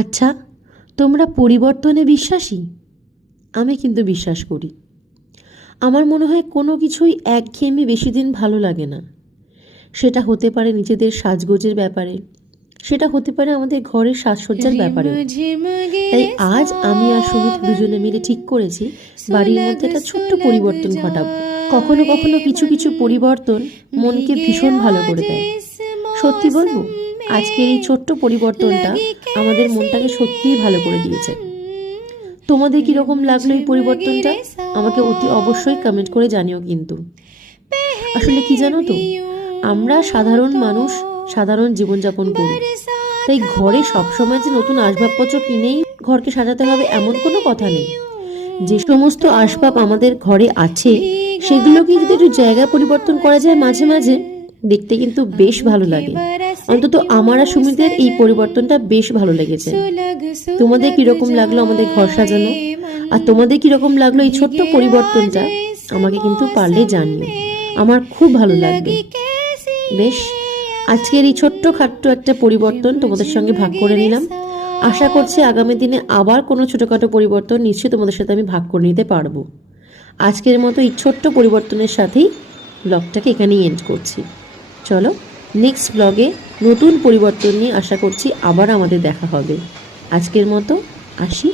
আচ্ছা, তোমরা পরিবর্তনে বিশ্বাসী? আমি কিন্তু বিশ্বাস করি। আমার মনে হয় কোনো কিছুই একঘেয়েমি বেশি দিন ভালো লাগে না। সেটা হতে পারে নিজেদের সাজগোজের ব্যাপারে, সেটা হতে পারে আমাদের ঘরের সাজসজ্জার ব্যাপারেও। তাই আজ আমি আর সুমিত দুজনে মিলে ঠিক করেছি বাড়ির মধ্যে একটা ছোট্ট পরিবর্তন ঘটাবো। কখনো কখনো কিছু কিছু পরিবর্তন মনকে ভীষণ ভালো করে দেয়। সত্যি বলবো, আজকের এই ছোট্ট পরিবর্তনটা আমাদের মনটাকে সত্যিই ভালো করে দিয়েছে। তোমাদের কীরকম লাগলো এই পরিবর্তনটা আমাকে অতি অবশ্যই কমেন্ট করে জানিও। কিন্তু আসলে কি জানো তো, আমরা সাধারণ মানুষ, সাধারণ জীবনযাপন করি, তাই ঘরে সবসময় যে নতুন আসবাবপত্র কিনেই ঘরকে সাজাতে হবে এমন কোনো কথা নেই। যে সমস্ত আসবাব আমাদের ঘরে আছে সেগুলোকে যদি একটু জায়গা পরিবর্তন করা যায় মাঝে মাঝে, দেখতে কিন্তু বেশ ভালো লাগে। অন্তত আমার আর সুমিতের এই পরিবর্তনটা বেশ ভালো লেগেছে। তোমাদের কিরকম লাগলো আমাদের ঘর সাজানো, আর তোমাদের কিরকম লাগলো এই ছোট্ট পরিবর্তনটা আমাকে কিন্তু পারলে জানিও, আমার খুব ভালো লাগবে। বেশ, আজকের এই ছোট্ট খাট্ট একটা পরিবর্তন তোমাদের সঙ্গে ভাগ করে নিলাম। আশা করছি আগামী দিনে আবার কোনো ছোটোখাটো পরিবর্তন নিশ্চয়ই তোমাদের সাথে আমি ভাগ করে নিতে পারবো। আজকের মতো এই ছোট্ট পরিবর্তনের সাথেই ব্লগটাকে এখানেই এন্ড করছি। চলো, নেক্সট ব্লগে নতুন পরিবর্তন নিয়ে আশা করছি আবার আমাদের দেখা হবে। আজকের মতো আসি।